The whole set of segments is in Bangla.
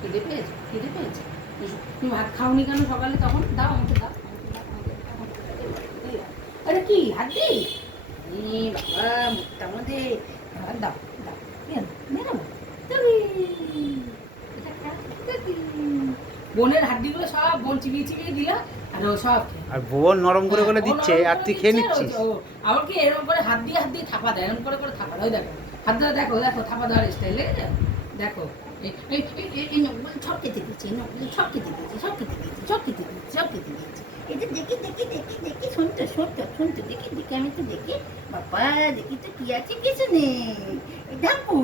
খিদে পেয়েছে, খিদে পেয়েছে। তুমি ভাত খাওনি কেন সকালে? তখন দাও আমাকে, দাও। আরে কি হাত দিই? বাবা মুখটার মধ্যে দাও, দাও, বোনের হাড্ডিগুলো সব বোন চিবিয়ে চিবিয়ে দিলা, আর ও সব আর বোন নরম করে করে দিচ্ছে আর তুই খেয়ে নিচ্ছিস। আবার কি এরকম করে হাত দিয়ে থাপা দেয়, এরকম করে করে থাপা দেয়। দেখো হাত ধরে, দেখো দেখো থাপা দেওয়ার স্টাইল লেগেছে। দেখো সব খেতে দিচ্ছে, সব খেতে দিচ্ছে, সব খেতে দিচ্ছে, সব খেতে দিচ্ছে, সব খেতে দিচ্ছে। এটা দেখি দেখি দেখি দেখি, শুনতো শুনতো শুনতো, দেখি দেখি, আমি তো দেখি বাবা, দেখি তো কি আছে, কিছু নেই। দেখো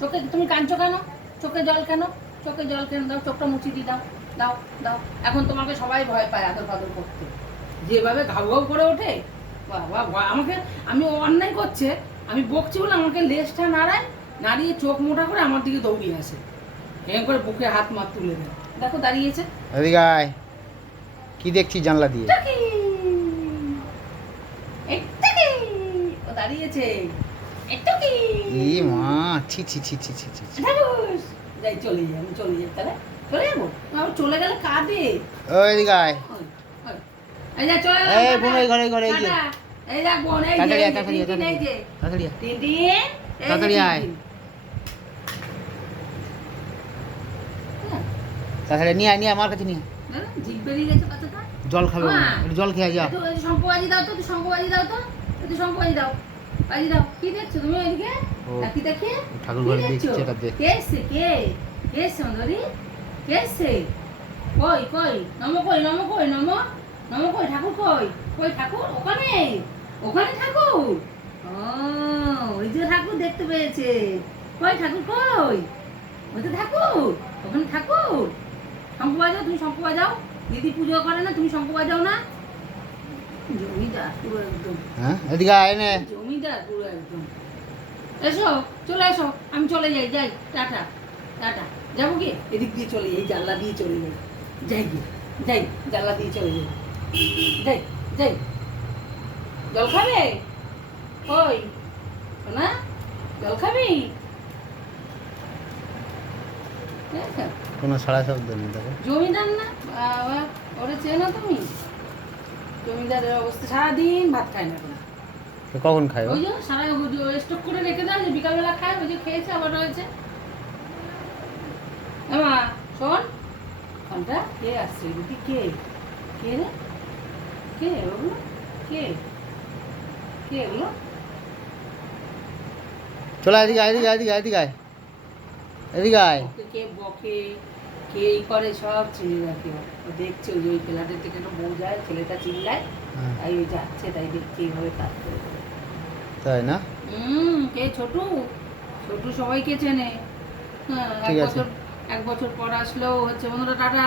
চোখে, তুমি কাঁদছো কেন? চোখে জল কেন? চোখে জল কেন? দাও চোখটা মুছি দি, দাও দাও দাও। এখন তোমাকে সবাই ভয় পায় আদর পাদর করতে, যেভাবে ঘাউ ঘাউ করে ওঠে। বাবা আমাকে, আমি অন্যায় করছে, আমি বকছি বলে আমাকে লেজটা নাড়ায়, নাড়িয়ে চোখ মোটা করে আমার দিকে দৌড়িয়ে আসে, এরকম করে বুকে হাত মাত তুলে দেয়। দেখো দাঁড়িয়েছে। এদিকে আয়, কি দেখছিস জানলা দিয়ে? ও দাঁড়িয়েছে। ই মা, ছি ছি ছি ছি ছি ছি। যাই, চলে যাই, আমি চলে যাই। তাহলে চলে যাবো? আমি চলে গেলে কাঁদে। ওই এদিকে আয়। এই যা চলে গেলাম। এই বোন এই ঘরে এই ঘরে এই যে। এই দেখ বোন, এই যে তাড়াতাড়ি আয়, তাড়াতাড়ি তাড়াতাড়ি আয়, এই যে তাড়াতাড়ি আয়। টিনটিন, তাড়াতাড়ি আয়। তাড়াতাড়ি নিয়ে আয়, নিয়ে আয়, আমার কাছে নিয়ে আয়। জিভ বেরিয়ে গেছে কথাটা। জল খাবে, একটু জল খেয়ে যা। একটু শঙ্কু বাজি দাও তো, একটু শঙ্কু বাজি দাও তো, একটু শঙ্কু বাজি দাও, বাজি দাও। কি দেখছো তুমি ওইদিকে? কি দেখে? ঠাকুর ঘরে দেখছে, এটা দেখ। কে এসছে? কে কে এসছে সুন্দরী? কে এসছে? কই কই নমো, কই নমো, কই নমো, নমো কই, ঠাকুর কই? কই ঠাকুর? ওখানে, ওখানে ঠাকুর। ও ওই যে ঠাকুর দেখতে পেয়েছে। কই ঠাকুর কই? ওই তো ঠাকুর, ওখানে ঠাকুর। শঙ্কু বাজাও, তুমি শঙ্কু বাজাও। দিদি পুজো করে না, তুমি শঙ্কু বাজাও না? জমিদার পুরো একদম। হ্যাঁ এদিকে আয় নে। জমিদার পুরো একদম। এসো, চলে এসো, আমি চলে যাই, যাই, টাটা টাটা। যাবো কি? এদিক দিয়ে চলে যাই, জানলা দিয়ে চলে যাই, যাই গিয়ে যাই, জানলা দিয়ে চলে যাই, যাই যাই। জল খাবে? কই না, জল খাবি? কোনো সাড়া শব্দ নেই দেখো। জমিদার না বাবা, ওরে চেনো তুমি? জমিদারের অবস্থা, সারাদিন ভাত খায় না কোনো। কখন খায়? ওই যে সারা স্টক করে রেখে দেয়, যে বিকালবেলা খায়, ওই যে খেয়েছে আবার রয়েছে। মা শোন, ফোনটা কে আসছে? রুটি কে? কে রে? কে ওগুলো? কে কে ওগুলো? চলো এদিকে আয়, এদিকে আয়, এদিকে আয়, এদিকে আয়, এদিকে আয়। কে বকে, কে এই করে, সব চিনে রাখে ও। দেখছে ওই যে ওই খেলাটার থেকে একটা বউ যায়, ছেলেটা চিল্লায়, তাই ওই যাচ্ছে, তাই দেখছে এইভাবে কাজ করে। তাই না? কে? ছোটু, ছোটু সবাইকে চেনে। হ্যাঁ, ঠিক আছে। এক বছর পর আসলেও হচ্ছে। বন্ধুরা টাটা।